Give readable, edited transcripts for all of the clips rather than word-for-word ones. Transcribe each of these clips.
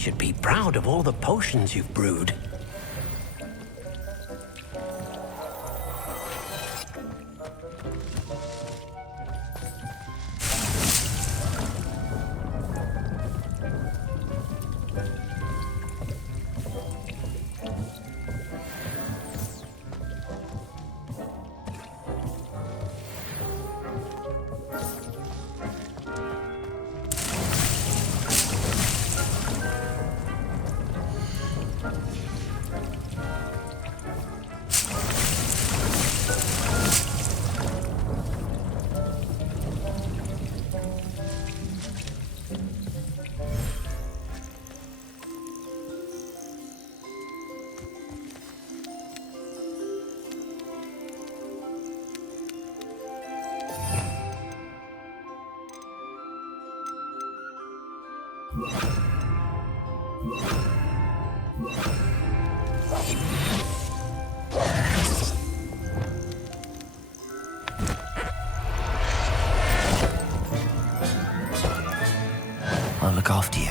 should be proud of all the potions you've brewed. I'll look after you.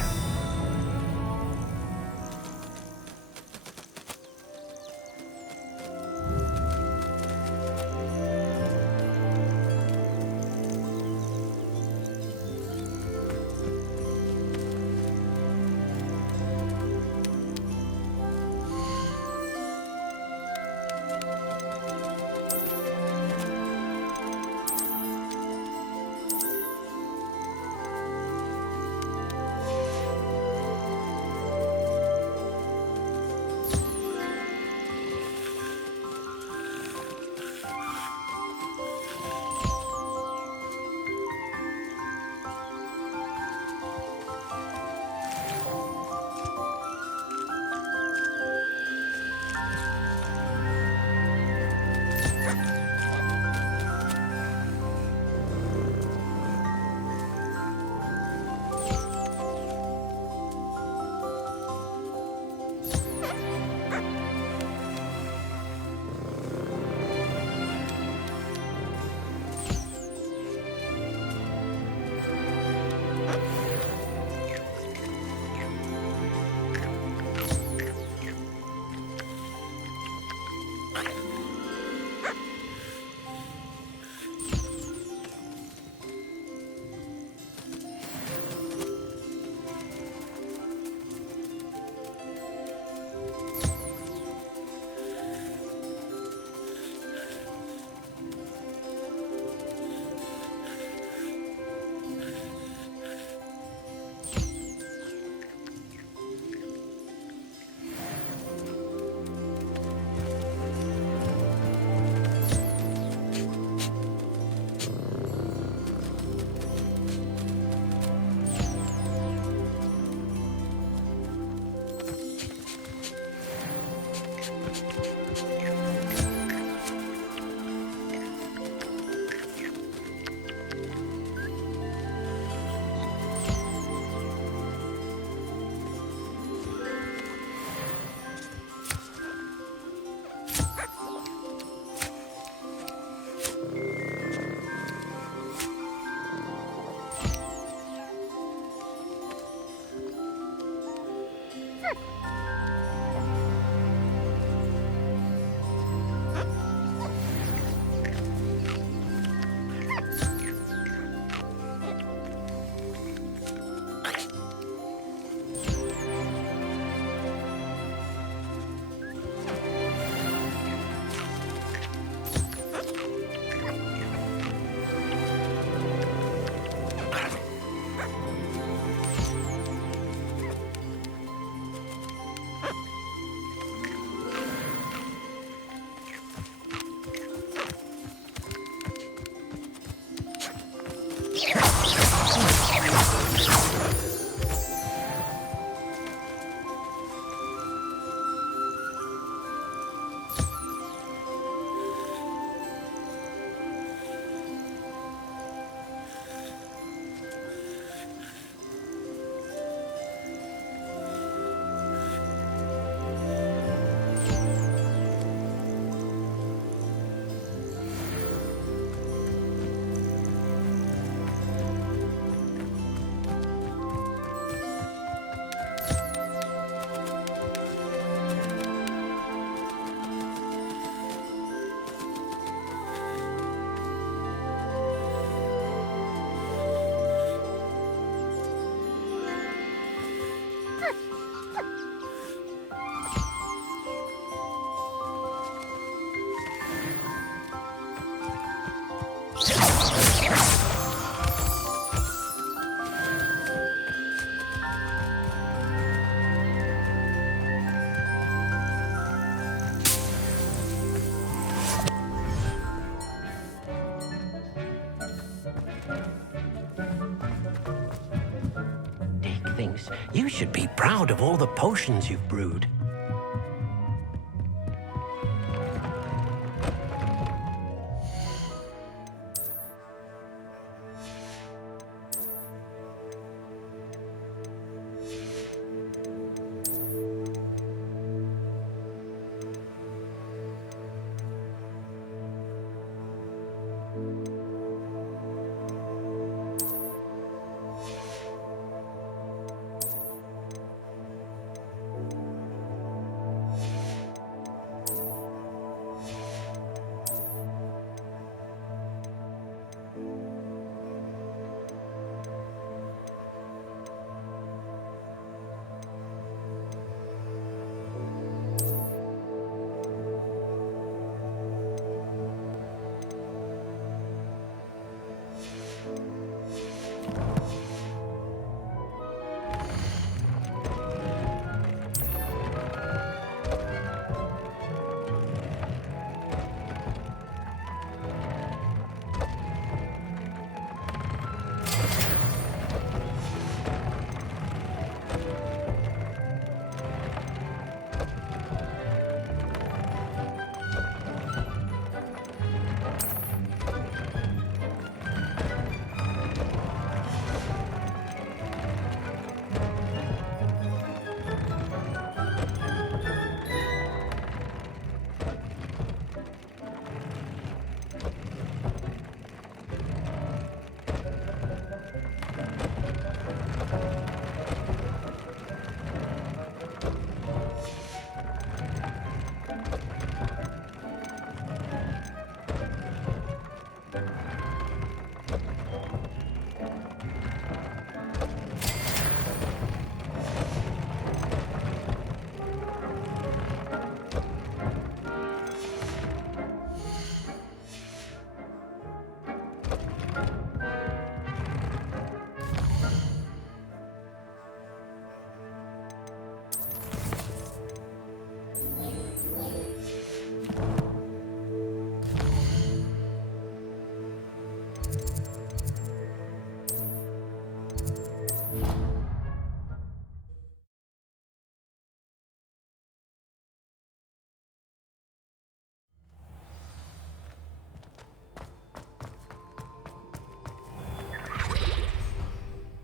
Greetings. You should be proud of all the potions you've brewed.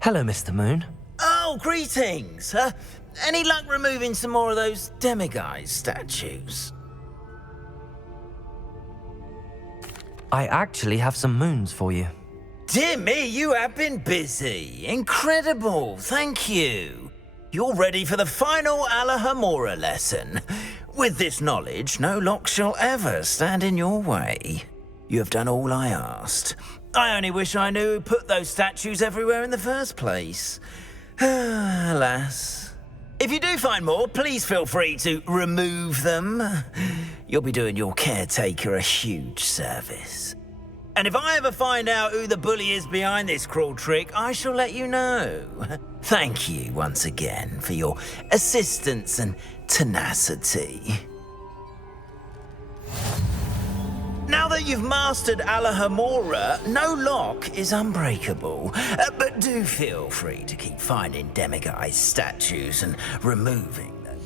Hello, Mr. Moon. Oh, greetings! Any luck removing some more of those demiguise statues? I actually have some moons for you. Dear me, you have been busy. Incredible, thank you. You're ready for the final Alохамора lesson. With this knowledge, no lock shall ever stand in your way. You have done all I asked. I only wish I knew who put those statues everywhere in the first place. Alas. If you do find more, please feel free to remove them. You'll be doing your caretaker a huge service. And if I ever find out who the bully is behind this cruel trick, I shall let you know. Thank you once again for your assistance and tenacity. Now that you've mastered Alохамора, no lock is unbreakable. But do feel free to keep finding demiguise statues and removing them.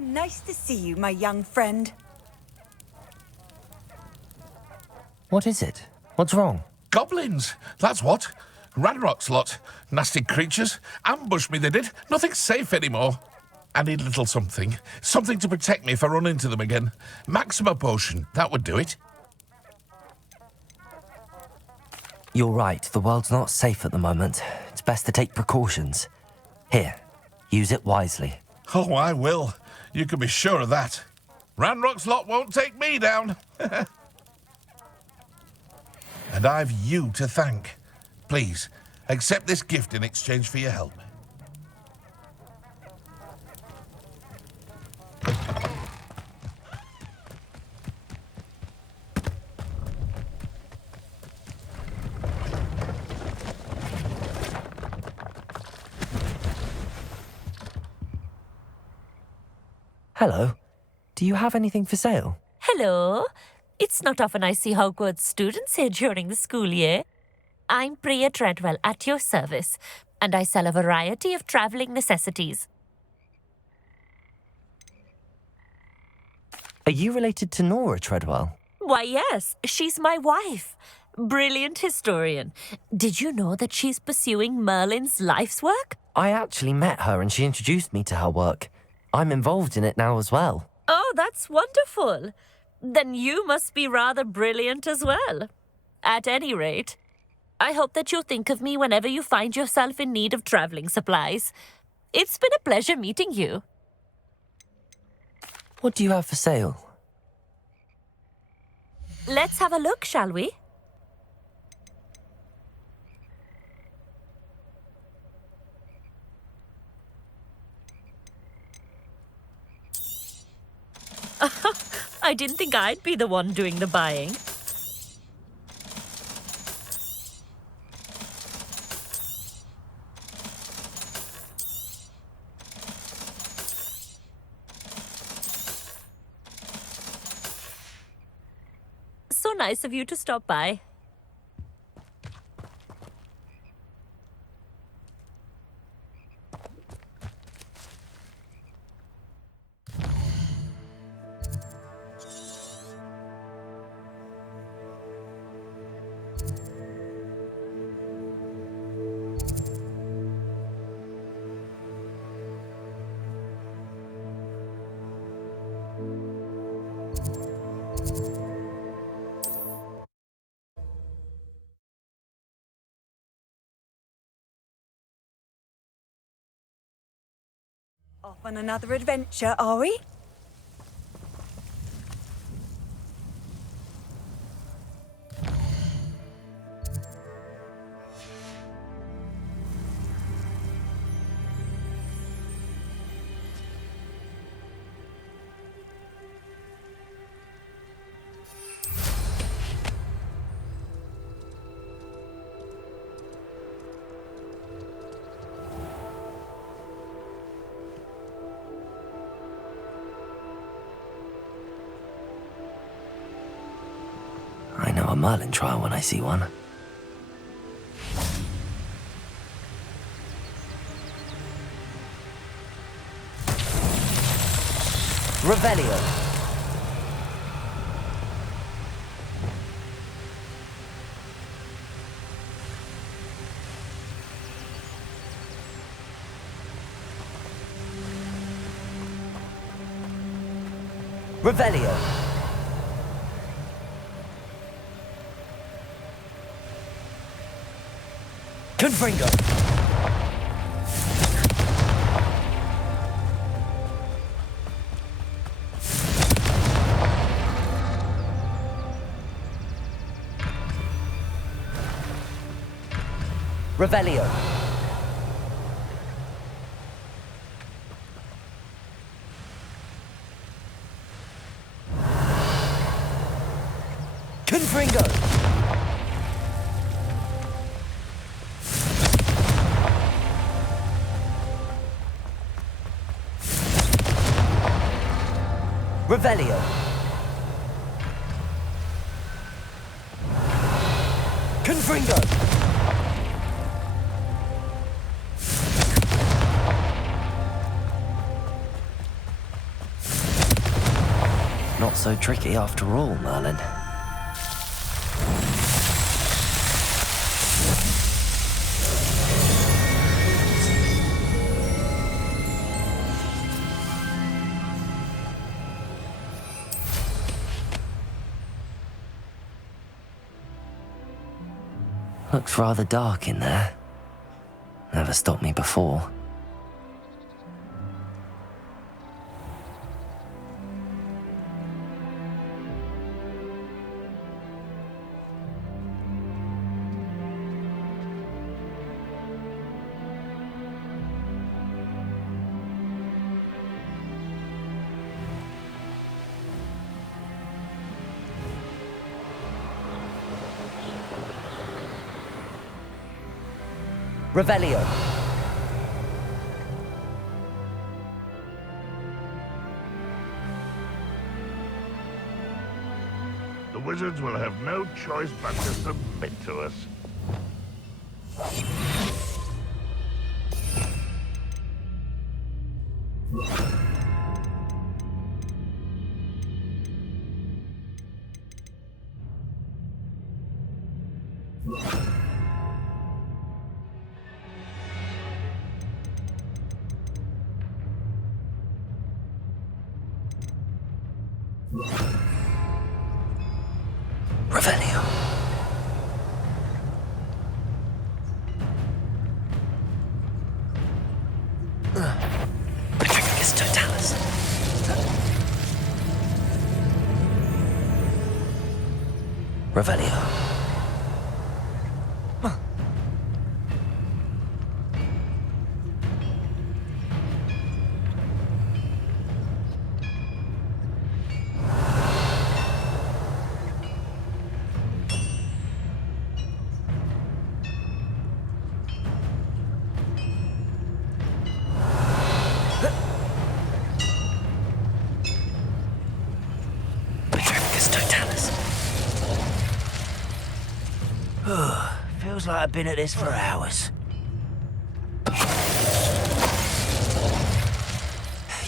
Nice to see you, my young friend. What is it? What's wrong? Goblins, that's what. Ranrock's lot. Nasty creatures. Ambushed me, they did. Nothing's safe anymore. I need a little something. Something to protect me if I run into them again. Maxima potion, that would do it. You're right, the world's not safe at the moment. It's best to take precautions. Here, use it wisely. Oh, I will. You can be sure of that. Ranrock's lot won't take me down. And I've you to thank. Please, accept this gift in exchange for your help. Hello. Do you have anything for sale? Hello. It's not often I see Hogwarts students here during the school year. I'm Priya Treadwell at your service, and I sell a variety of travelling necessities. Are you related to Nora Treadwell? Why, yes, she's my wife. Brilliant historian. Did you know that she's pursuing Merlin's life's work? I actually met her and she introduced me to her work. I'm involved in it now as well. Oh, that's wonderful. Then you must be rather brilliant as well. At any rate, I hope that you'll think of me whenever you find yourself in need of travelling supplies. It's been a pleasure meeting you. What do you have for sale? Let's have a look, shall we? I didn't think I'd be the one doing the buying. So nice of you to stop by. Off on another adventure, are we? I know a Merlin trial when I see one. Revelio. Revelio. Confringo. Revelio. Confringo. Revelio. Confringo. not so tricky after all, Merlin. Looks rather dark in there. Never stopped me before. Revelio. The wizards will have no choice but to submit to us. Revelio. Petrificus totalis. Revelio. Feels like I've been at this for hours.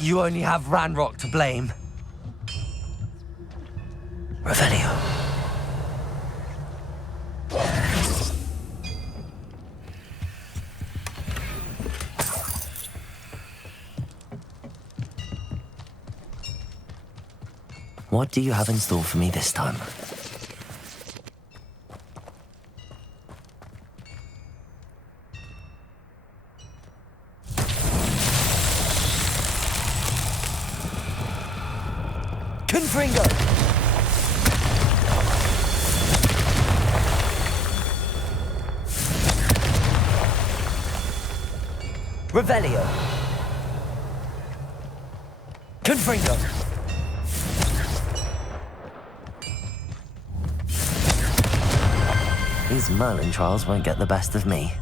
You only have Ranrock to blame. Revelio. What do you have in store for me this time? Confringo! Revelio! Confringo! These Merlin trials won't get the best of me.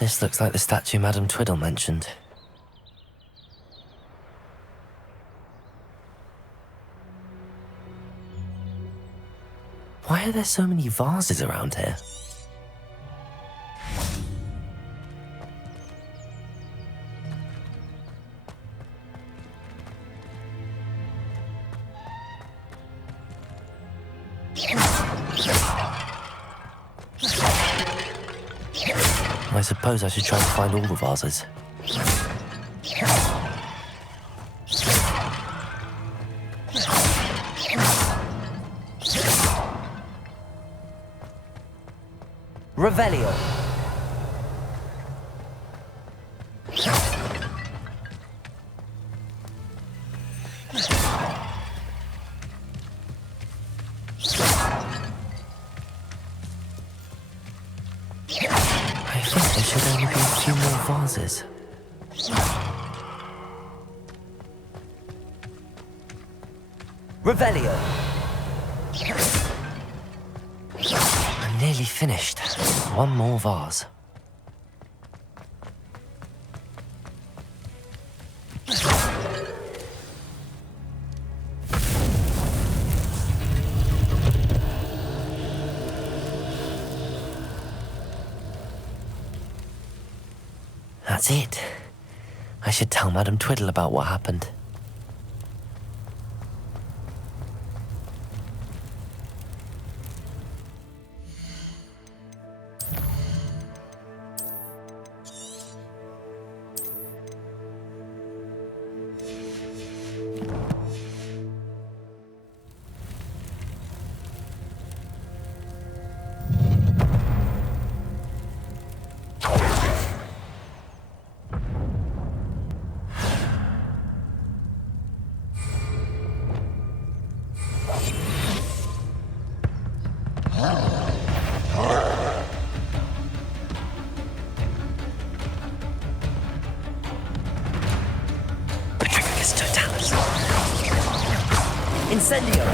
This looks like the statue Madame Twiddle mentioned. Why are there so many vases around here? I suppose I should try to find all the vases. Revelio. I think there should only be a few more vases. Revelio. I'm nearly finished. One more vase. That's it. I should tell Madame Twiddle about what happened. Incendio!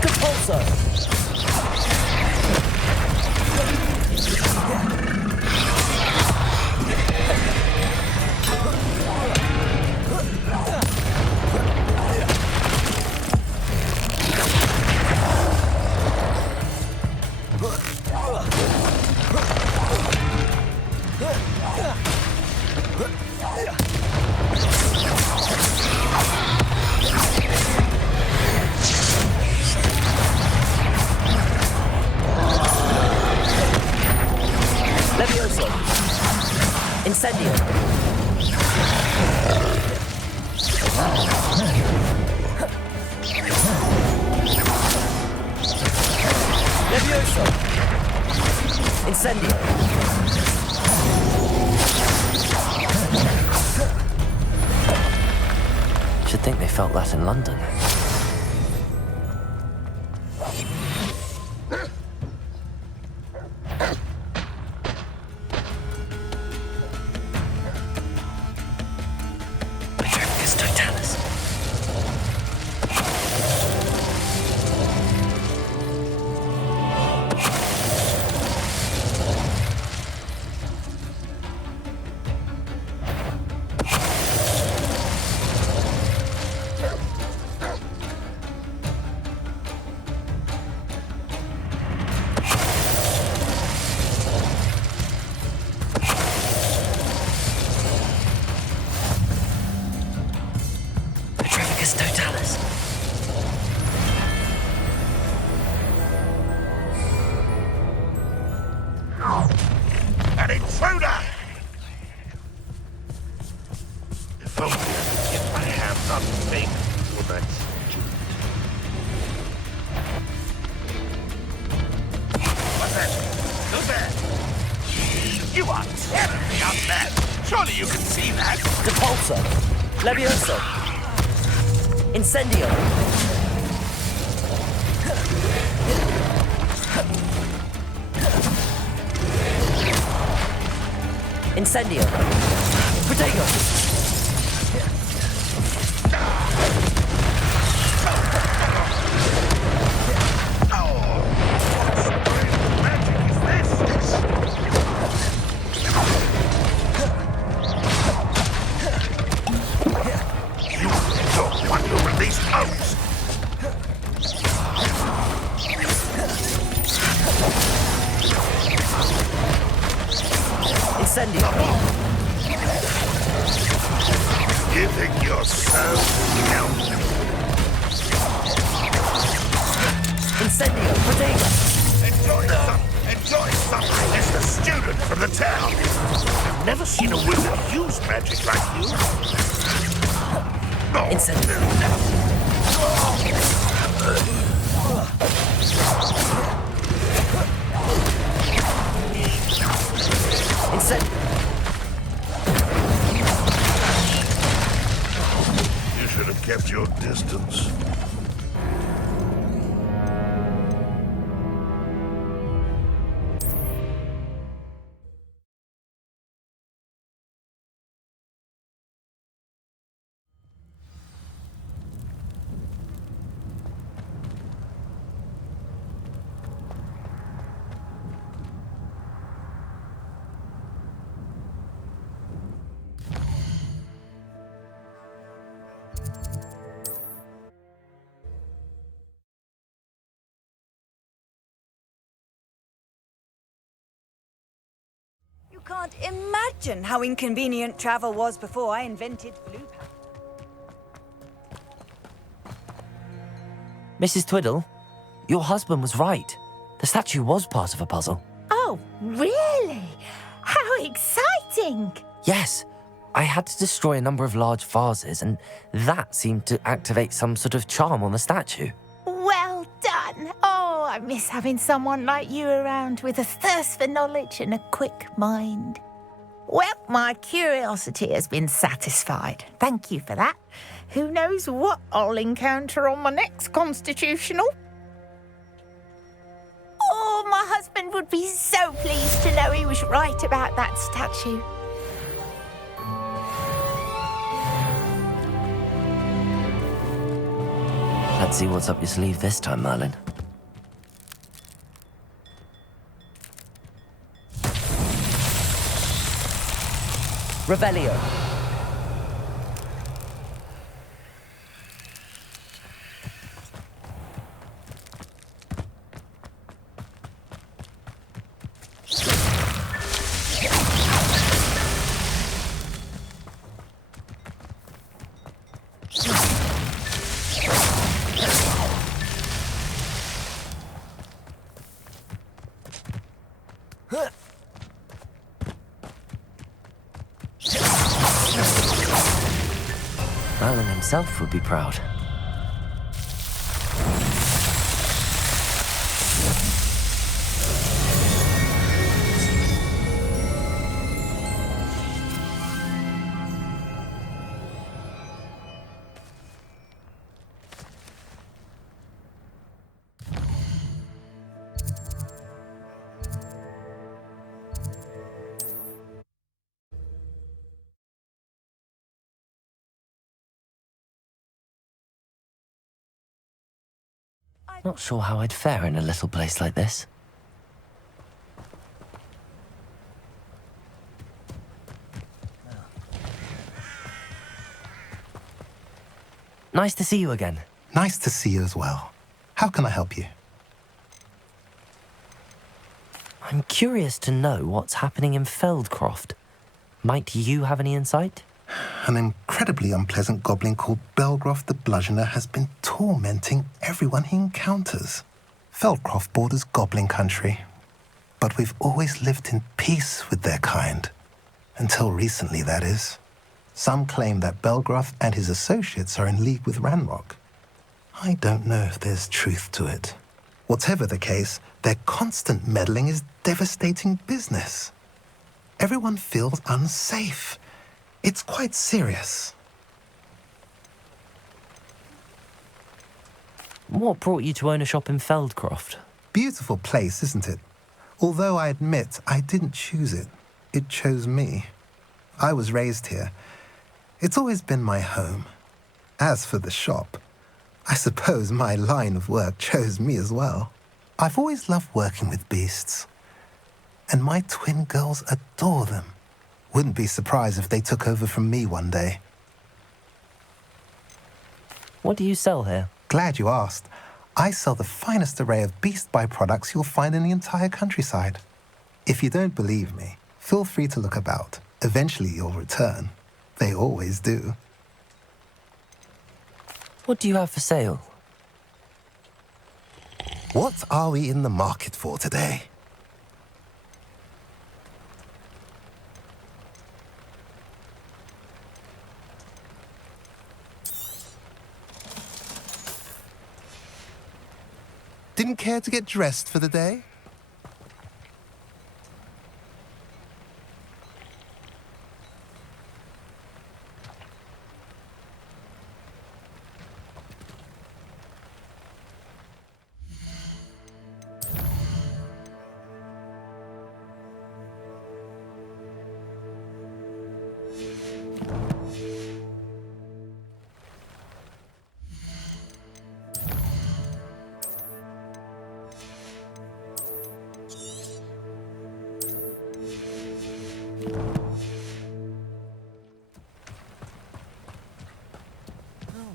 Compulso! Incendio! Levioso! Incendio! Should think they felt that in London. An intruder! If only I could get my hands on Fink for that student. What's that? Who's there? You are terribly unmanned. Surely you can see that. Depulso! Levioso! Incendio! Incendio! Protego! Incendio! You think you're so young? Incendio! Protego! Enjoy something as the student from the town. I've never seen a wizard use magic like you. No. Incendio! Incendio! You should have kept your distance. can't imagine how inconvenient travel was before I invented blue pack. Mrs. Twiddle, your husband was right. The statue was part of a puzzle. Oh, really? How exciting! Yes, I had to destroy a number of large vases, and that seemed to activate some sort of charm on the statue. Well done. Oh, I miss having someone like you around with a thirst for knowledge and a quick mind. Well, my curiosity has been satisfied. Thank you for that. Who knows what I'll encounter on my next constitutional? Oh, my husband would be so pleased to know he was right about that statue. Let's see what's up your sleeve this time, Merlin. Revelio. Merlin himself would be proud. Not sure how I'd fare in a little place like this. Nice to see you again. Nice to see you as well. How can I help you? I'm curious to know what's happening in Feldcroft. Might you have any insight? An incredibly unpleasant goblin called Belgroth the Bludgeoner has been tormenting everyone he encounters. Feldcroft borders goblin country, but we've always lived in peace with their kind. Until recently, that is. Some claim that Belgroth and his associates are in league with Ranrock. I don't know if there's truth to it. Whatever the case, their constant meddling is devastating business. Everyone feels unsafe. It's quite serious. What brought you to own a shop in Feldcroft? Beautiful place, isn't it? Although I admit I didn't choose it. It chose me. I was raised here. It's always been my home. As for the shop, I suppose my line of work chose me as well. I've always loved working with beasts. And my twin girls adore them. Wouldn't be surprised if they took over from me one day. What do you sell here? Glad you asked. I sell the finest array of beast byproducts you'll find in the entire countryside. If you don't believe me, feel free to look about. Eventually you'll return. They always do. What do you have for sale? What are we in the market for today? Didn't care to get dressed for the day?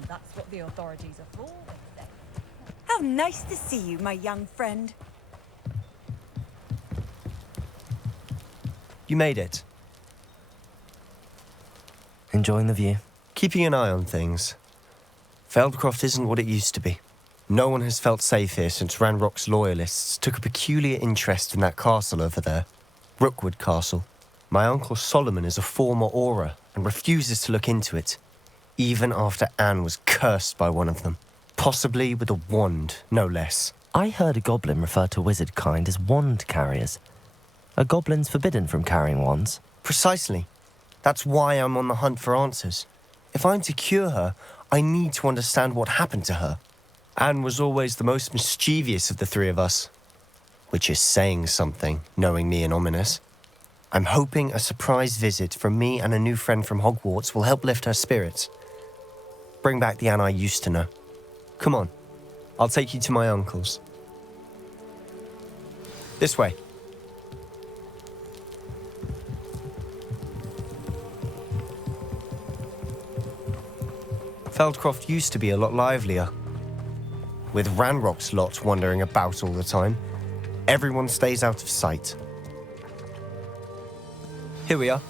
That's what the authorities are for. How nice to see you, my young friend. You made it. Enjoying the view? Keeping an eye on things. Feldcroft isn't what it used to be. No one has felt safe here since Ranrock's loyalists took a peculiar interest in that castle over there. Rookwood Castle. My uncle Solomon is a former Auror and refuses to look into it, even after Anne was cursed by one of them. Possibly with a wand, no less. I heard a goblin refer to wizard kind as wand carriers. Are goblins forbidden from carrying wands? Precisely. That's why I'm on the hunt for answers. If I'm to cure her, I need to understand what happened to her. Anne was always the most mischievous of the three of us. Which is saying something, knowing me and Ominous. I'm hoping a surprise visit from me and a new friend from Hogwarts will help lift her spirits. Bring back the Anne I used to know. Come on, I'll take you to my uncle's. This way. Feldcroft used to be a lot livelier. With Ranrock's lot wandering about all the time, everyone stays out of sight. Here we are.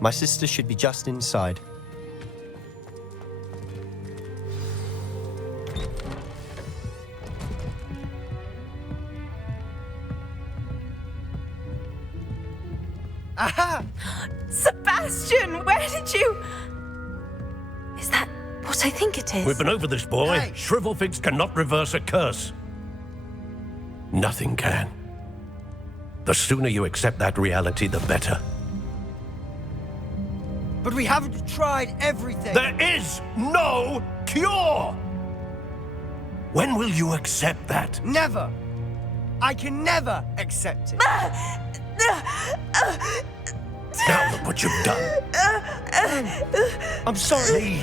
My sister should be just inside. Aha! Sebastian, where did you... Is that what I think it is? We've been over this, boy. Hey. Shrivelfigs cannot reverse a curse. Nothing can. The sooner you accept that reality, the better. But we haven't tried everything. There is no cure! When will you accept that? Never. I can never accept it. Now look what you've done. I'm sorry.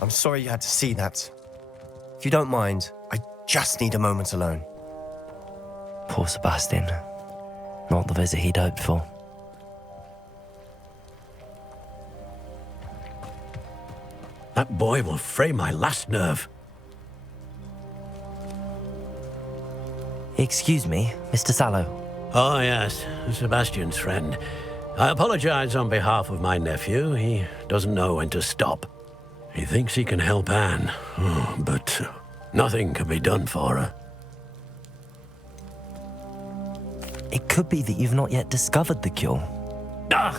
I'm sorry you had to see that. If you don't mind, I just need a moment alone. Poor Sebastian. Not the visit he'd hoped for. That boy will fray my last nerve. Excuse me, Mr. Sallow. Oh, yes, Sebastian's friend. I apologize on behalf of my nephew. He doesn't know when to stop. He thinks he can help Anne, but nothing can be done for her. It could be that you've not yet discovered the cure. Ah,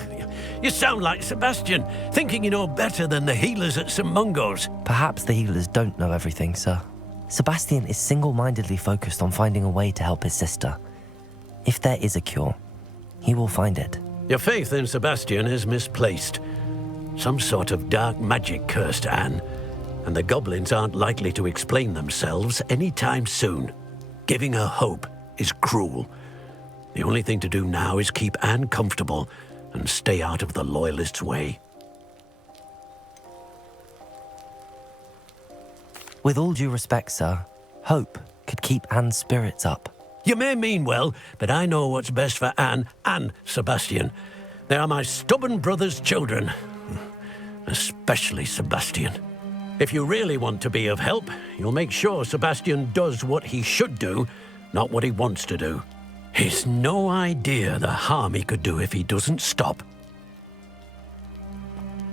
you sound like Sebastian, thinking you know better than the healers at St. Mungo's. Perhaps the healers don't know everything, sir. Sebastian is single-mindedly focused on finding a way to help his sister. If there is a cure, he will find it. Your faith in Sebastian is misplaced. Some sort of dark magic cursed Anne, and the goblins aren't likely to explain themselves anytime soon. Giving her hope is cruel. The only thing to do now is keep Anne comfortable and stay out of the Loyalists' way. With all due respect, sir, hope could keep Anne's spirits up. You may mean well, but I know what's best for Anne and Sebastian. They are my stubborn brother's children. Especially Sebastian. If you really want to be of help, you'll make sure Sebastian does what he should do, not what he wants to do. He's no idea the harm he could do if he doesn't stop.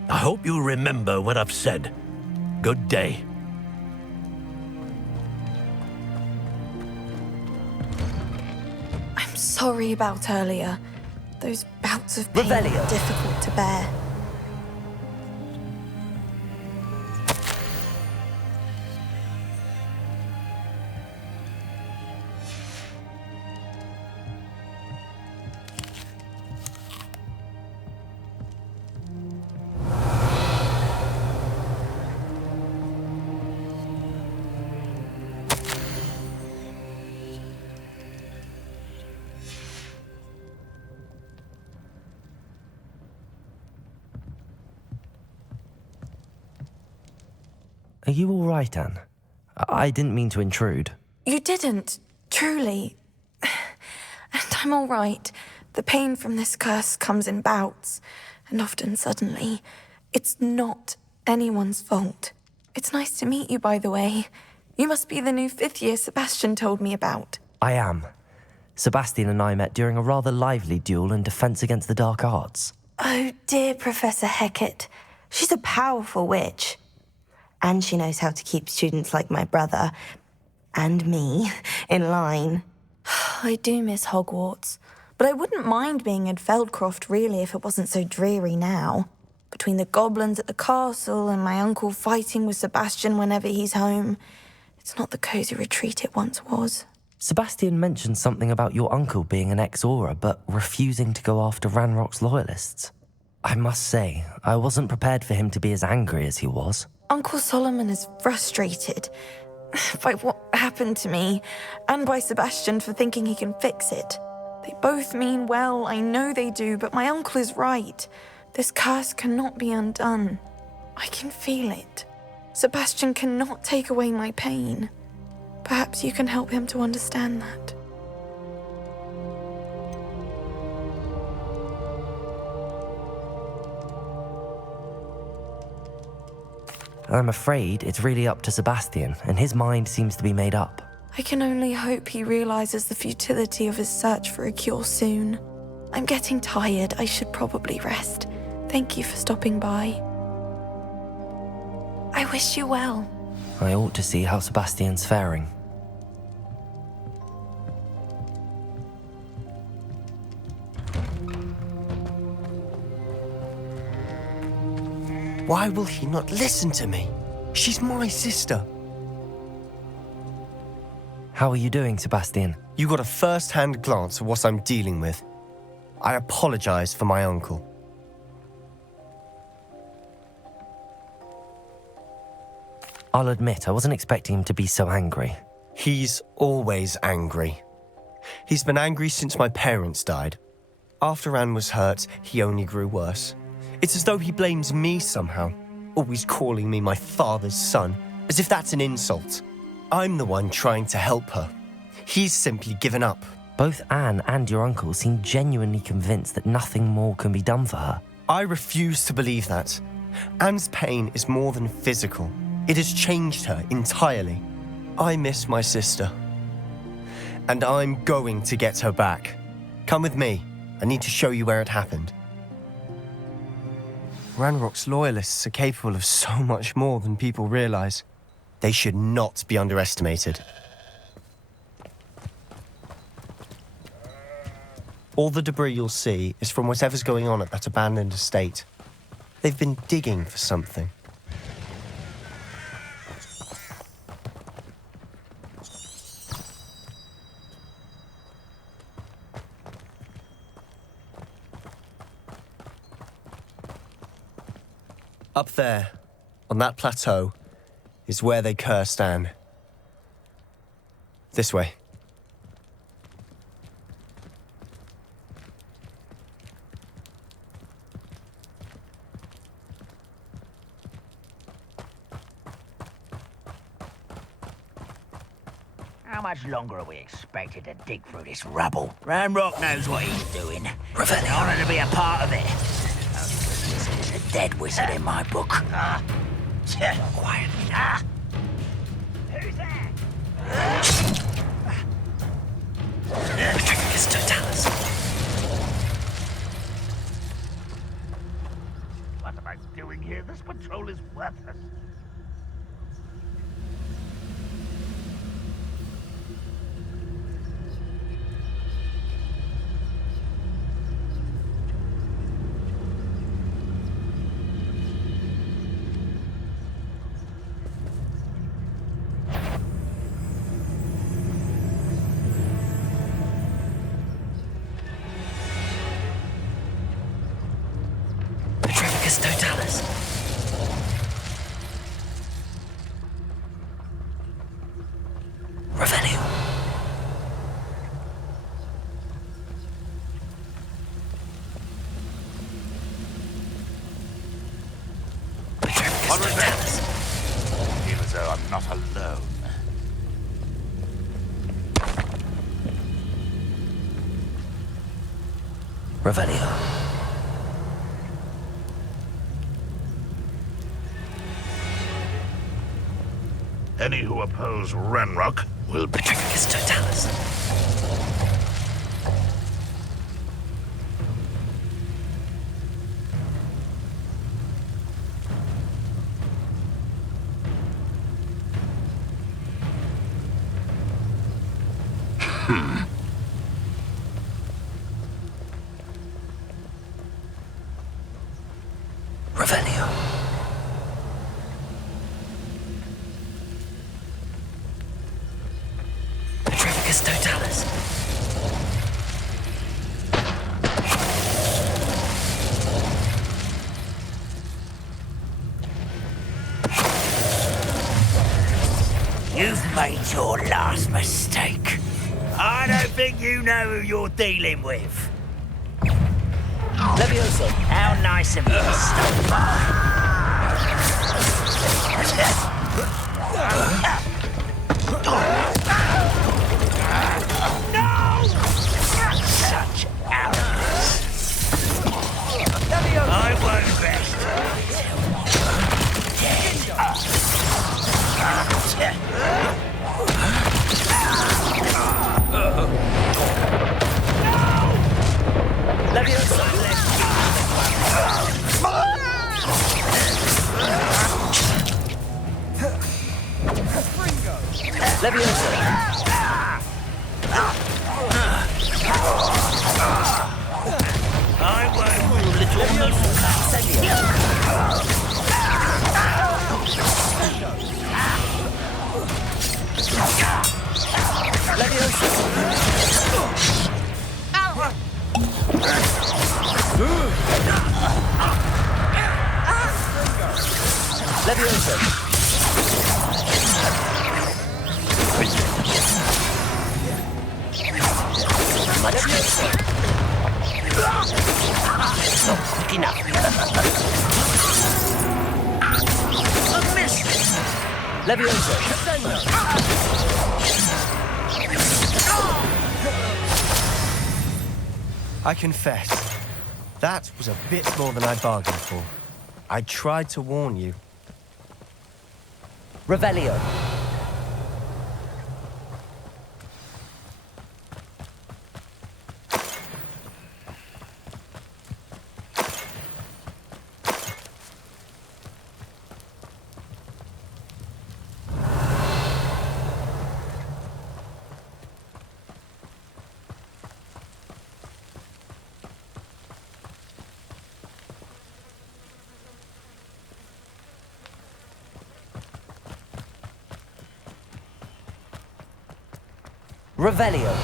I hope you remember what I've said. Good day. I'm sorry about earlier. Those bouts of pain Revelio. are difficult to bear. Are you all right, Anne? I didn't mean to intrude. You didn't, truly. And I'm all right. The pain from this curse comes in bouts, and often suddenly. It's not anyone's fault. It's nice to meet you, by the way. You must be the new 5th year Sebastian told me about. I am. Sebastian and I met during a rather lively duel in defense against the dark arts. Oh, dear Professor Hecat. She's a powerful witch. And she knows how to keep students like my brother, and me, in line. I do miss Hogwarts, but I wouldn't mind being in Feldcroft, really, if it wasn't so dreary now. Between the goblins at the castle and my uncle fighting with Sebastian whenever he's home, it's not the cosy retreat it once was. Sebastian mentioned something about your uncle being an ex-Auror, but refusing to go after Ranrock's loyalists. I must say, I wasn't prepared for him to be as angry as he was. Uncle Solomon is frustrated by what happened to me, and by Sebastian for thinking he can fix it. They both mean well, I know they do, but my uncle is right. This curse cannot be undone. I can feel it. Sebastian cannot take away my pain. Perhaps you can help him to understand that. I'm afraid it's really up to Sebastian, and his mind seems to be made up. I can only hope he realizes the futility of his search for a cure soon. I'm getting tired. I should probably rest. Thank you for stopping by. I wish you well. I ought to see how Sebastian's faring. Why will he not listen to me? She's my sister. How are you doing, Sebastian? You got a first-hand glance at what I'm dealing with. I apologize for my uncle. I'll admit, I wasn't expecting him to be so angry. He's always angry. He's been angry since my parents died. After Anne was hurt, he only grew worse. It's as though he blames me somehow, always calling me my father's son, as if that's an insult. I'm the one trying to help her. He's simply given up. Both Anne and your uncle seem genuinely convinced that nothing more can be done for her. I refuse to believe that. Anne's pain is more than physical. It has changed her entirely. I miss my sister. And I'm going to get her back. Come with me. I need to show you where it happened. Ranrock's loyalists are capable of so much more than people realize. They should not be underestimated. All the debris you'll see is from whatever's going on at that abandoned estate. They've been digging for something. Up there, on that plateau, is where they cursed Anne. This way. How much longer are we expected to dig through this rubble? Ranrock knows what he's doing. An honor to be a part of it. There's a dead wizard in my book. Quietly. Who's there? Petrificus totalis. What am I doing here? This patrol is worthless. Totalis. Revenue. Totalis. Feel as though I'm not alone. Revenue. Any who oppose Ranrock will be... Petrificus totalis. Revelio. Petrificus totalis. You've made your last mistake. I don't think you know who you're dealing with. Levioso, how nice of you to stop by. No! Such arrogance. I won't rest. Levioso, Levioso. I won't, you little Levioso. Not quick enough. A miss. Levioso. I confess, that was a bit more than I bargained for. I tried to warn you. Revelio. Revelio.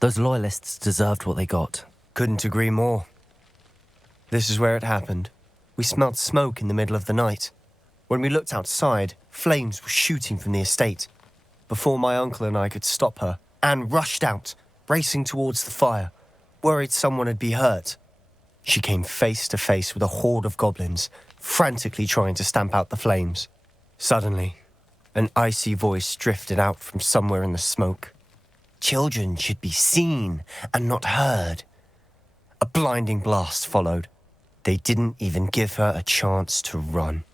Those loyalists deserved what they got. Couldn't agree more. This is where it happened. We smelled smoke in the middle of the night. When we looked outside, flames were shooting from the estate. Before my uncle and I could stop her, Anne rushed out, racing towards the fire, worried someone had been hurt. She came face to face with a horde of goblins, frantically trying to stamp out the flames. Suddenly, an icy voice drifted out from somewhere in the smoke. Children should be seen and not heard. A blinding blast followed. They didn't even give her a chance to run.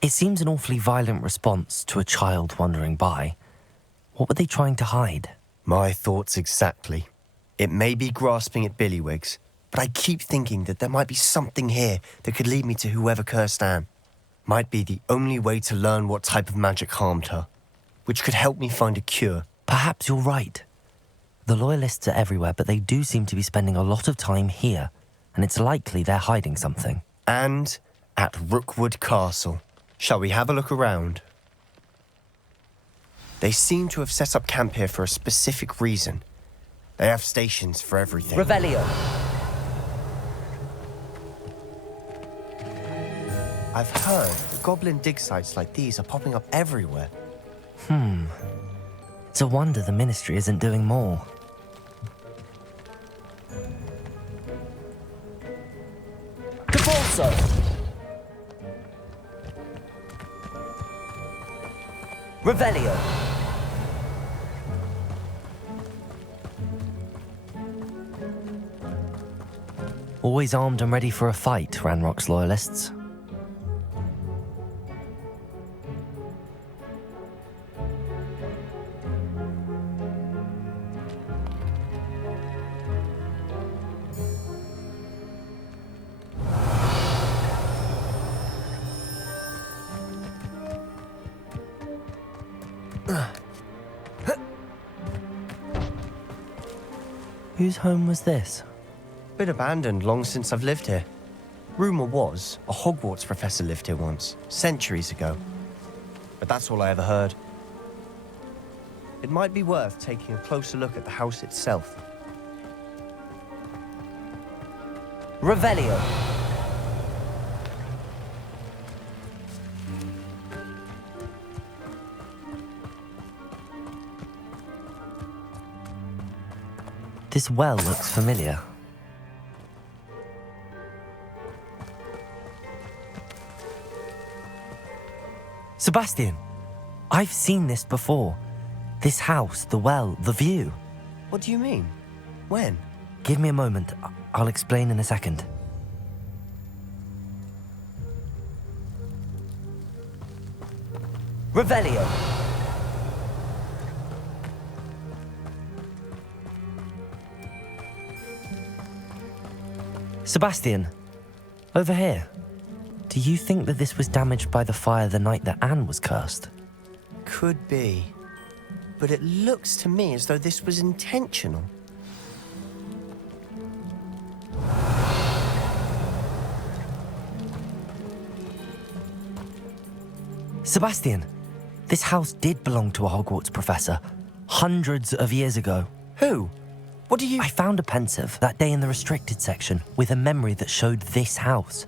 It seems an awfully violent response to a child wandering by. What were they trying to hide? My thoughts exactly. It may be grasping at Billywigs, but I keep thinking that there might be something here that could lead me to whoever cursed Anne. Might be the only way to learn what type of magic harmed her, which could help me find a cure. Perhaps you're right. The Loyalists are everywhere, but they do seem to be spending a lot of time here, and it's likely they're hiding something. And at Rookwood Castle. Shall we have a look around? They seem to have set up camp here for a specific reason. They have stations for everything. Revelio. I've heard that goblin dig sites like these are popping up everywhere. It's a wonder the Ministry isn't doing more. Debolso! Revelio. Always armed and ready for a fight, Ranrock's loyalists. Whose home was this? Been abandoned long since I've lived here. Rumour was a Hogwarts professor lived here once, centuries ago. But that's all I ever heard. It might be worth taking a closer look at the house itself. Revelio. This well looks familiar. Sebastian, I've seen this before. This house, the well, the view. What do you mean? When? Give me a moment. I'll explain in a second. Revelio. Sebastian, over here. Do you think that this was damaged by the fire the night that Anne was cursed? Could be. But it looks to me as though this was intentional. Sebastian, this house did belong to a Hogwarts professor, hundreds of years ago. Who? What do you... I found a pensive that day in the restricted section with a memory that showed this house.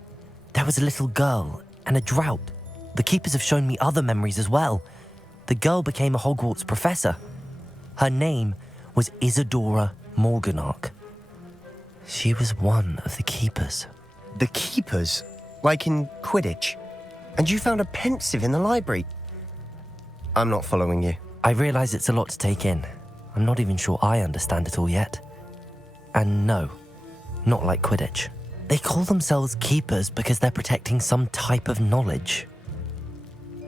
There was a little girl and a drought. The keepers have shown me other memories as well. The girl became a Hogwarts professor. Her name was Isadora Morganach. She was one of the keepers. The keepers? Like in Quidditch? And you found a pensive in the library? I'm not following you. I realise it's a lot to take in. I'm not even sure I understand it all yet. And no, not like Quidditch. They call themselves keepers because they're protecting some type of knowledge.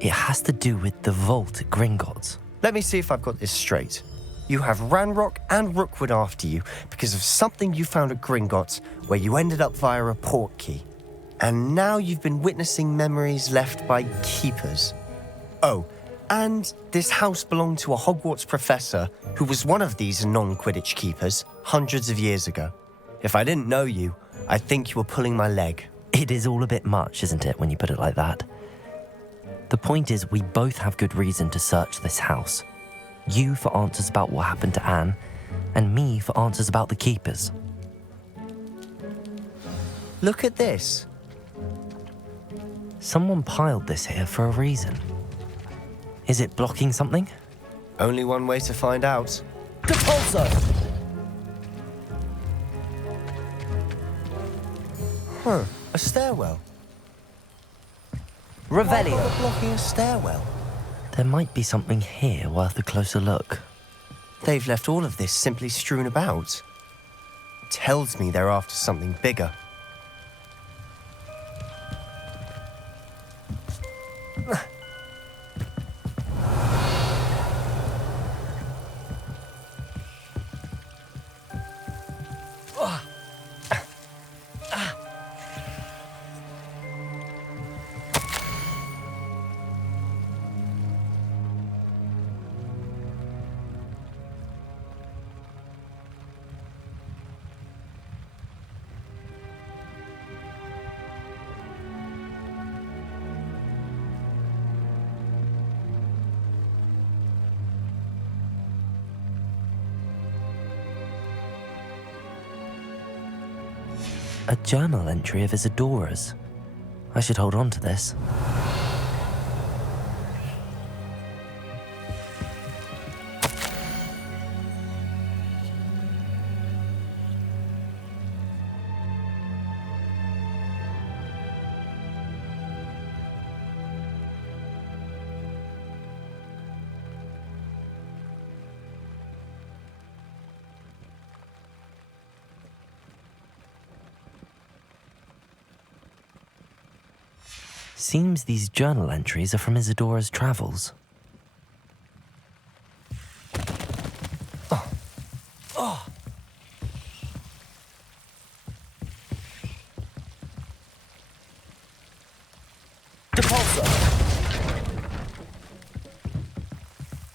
It has to do with the vault at Gringotts. Let me see if I've got this straight. You have Ranrock and Rookwood after you because of something you found at Gringotts where you ended up via a portkey. And now you've been witnessing memories left by keepers. Oh, and this house belonged to a Hogwarts professor who was one of these non-Quidditch keepers hundreds of years ago. If I didn't know you, I'd think you were pulling my leg. It is all a bit much, isn't it, when you put it like that? The point is, we both have good reason to search this house. You for answers about what happened to Anne, and me for answers about the keepers. Look at this. Someone piled this here for a reason. Is it blocking something? Only one way to find out. Depulso! Huh, a stairwell. Revelio. Why bother blocking a stairwell? There might be something here worth a closer look. They've left all of this simply strewn about. Tells me they're after something bigger. A journal entry of Isadora's. I should hold on to this. Seems these journal entries are from Isadora's travels.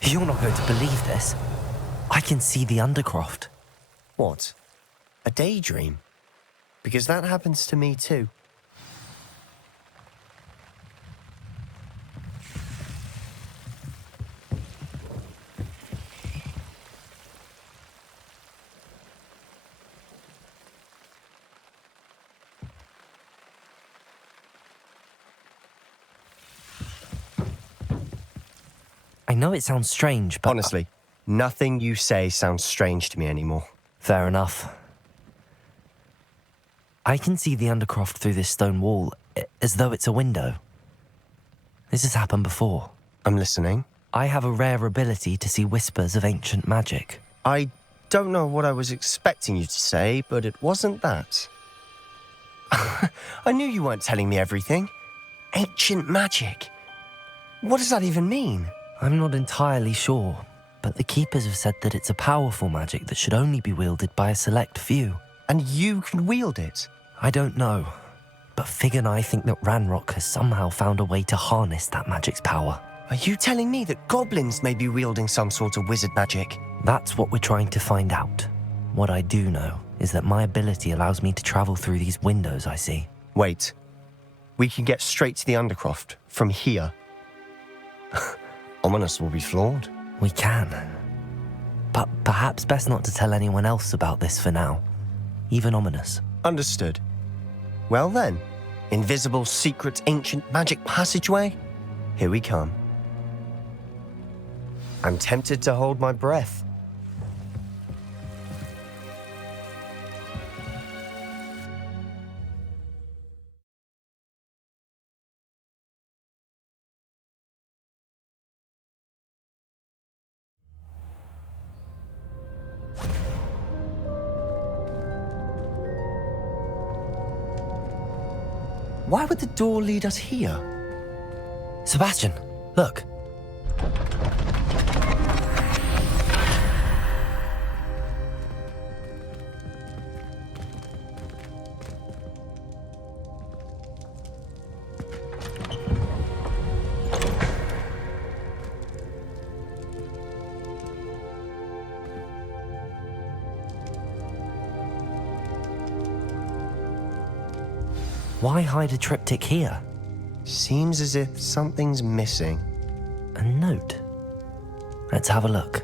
You're not going to believe this. I can see the Undercroft. What? A daydream? Because that happens to me too. I know it sounds strange, but... Honestly, nothing you say sounds strange to me anymore. Fair enough. I can see the Undercroft through this stone wall, as though it's a window. This has happened before. I'm listening. I have a rare ability to see whispers of ancient magic. I don't know what I was expecting you to say, but it wasn't that. I knew you weren't telling me everything. Ancient magic. What does that even mean? I'm not entirely sure, but the Keepers have said that it's a powerful magic that should only be wielded by a select few. And you can wield it? I don't know, but Fig and I think that Ranrock has somehow found a way to harness that magic's power. Are you telling me that goblins may be wielding some sort of wizard magic? That's what we're trying to find out. What I do know is that my ability allows me to travel through these windows I see. Wait. We can get straight to the Undercroft from here. Ominous will be flawed. We can. But perhaps best not to tell anyone else about this for now. Even Ominous. Understood. Well then, invisible, secret, ancient magic passageway? Here we come. I'm tempted to hold my breath. Why would the door lead us here? Sebastian, look. Why hide a triptych here? Seems as if something's missing. A note. Let's have a look.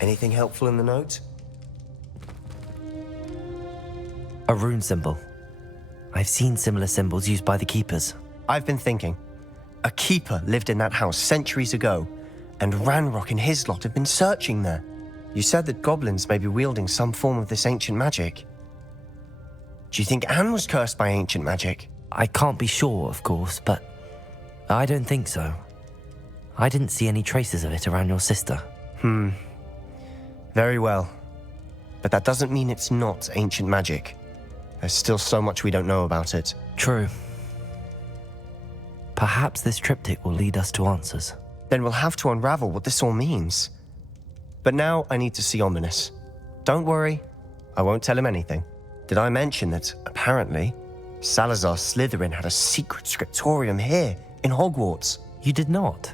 Anything helpful in the note? A rune symbol. I've seen similar symbols used by the Keepers. I've been thinking. A keeper lived in that house centuries ago, and Ranrock and his lot have been searching there. You said that goblins may be wielding some form of this ancient magic. Do you think Anne was cursed by ancient magic? I can't be sure, of course, but I don't think so. I didn't see any traces of it around your sister. Very well. But that doesn't mean it's not ancient magic. There's still so much we don't know about it. True. Perhaps this triptych will lead us to answers. Then we'll have to unravel what this all means. But now I need to see Ominous. Don't worry, I won't tell him anything. Did I mention that, apparently, Salazar Slytherin had a secret scriptorium here, in Hogwarts? You did not?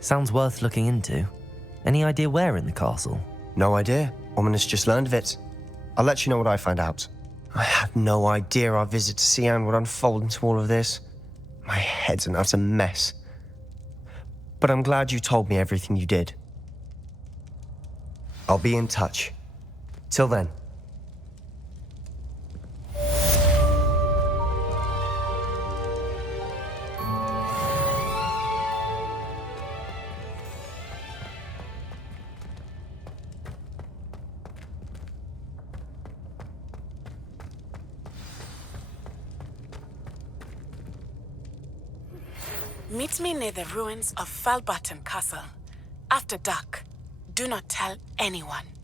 Sounds worth looking into. Any idea where in the castle? No idea. Ominous just learned of it. I'll let you know what I find out. I had no idea our visit to Sian would unfold into all of this. My head's an utter mess. But I'm glad you told me everything you did. I'll be in touch. Till then. Meet me near the ruins of Falbaton Castle. After dark. Do not tell anyone.